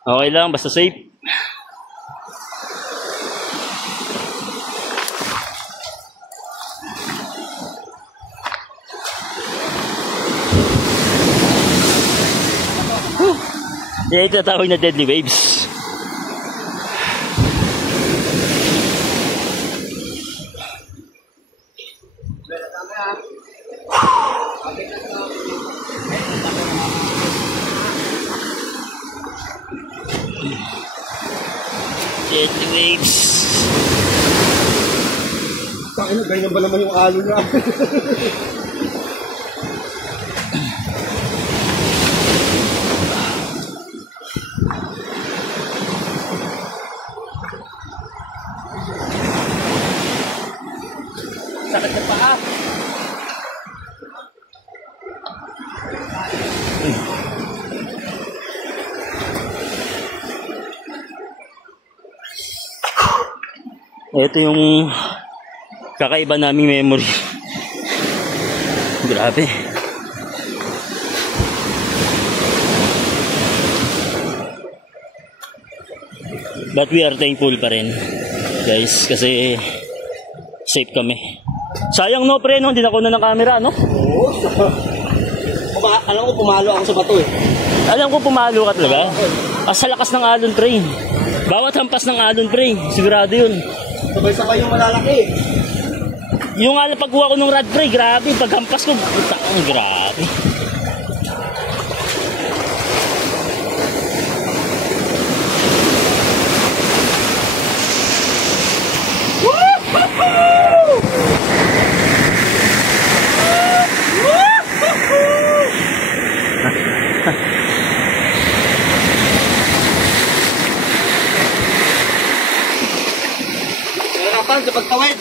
Okay lang, basta safe. Yan ito tawag na deadly waves. Deadly waves. Ano, ganyan ba naman yung alon na? Sakit na paa. Ito yung kakaiba naming memory. Grabe. But we are thankful pa rin, guys, kasi safe kami. Sayang no pre, no? Hindi na ko na ng camera, no? Oo. Alam ko pumalo ako sa bato eh. Alam ko pumalo ka talaga. Sa lakas ng alon pre. Bawat hampas ng alon pre, sigurado yun. Sabay-sabay yung malalaki. Yung pagkuha ko ng rod pre, grabe. Paghampas ko, grabe. Harapan sa pagtawid.